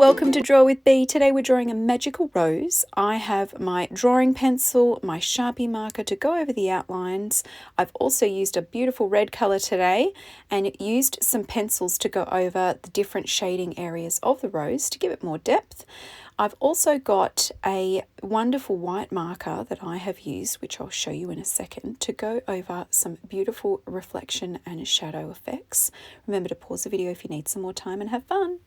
welcome to Draw with Bee. Today we're drawing a magical rose. I have my drawing pencil, my Sharpie marker to go over the outlines. I've also used a beautiful red colour today and used some pencils to go over the different shading areas of the rose to give it more depth. I've also got a wonderful white marker that I have used, which I'll show you in a second, to go over some beautiful reflection and shadow effects. Remember to pause the video if you need some more time and have fun.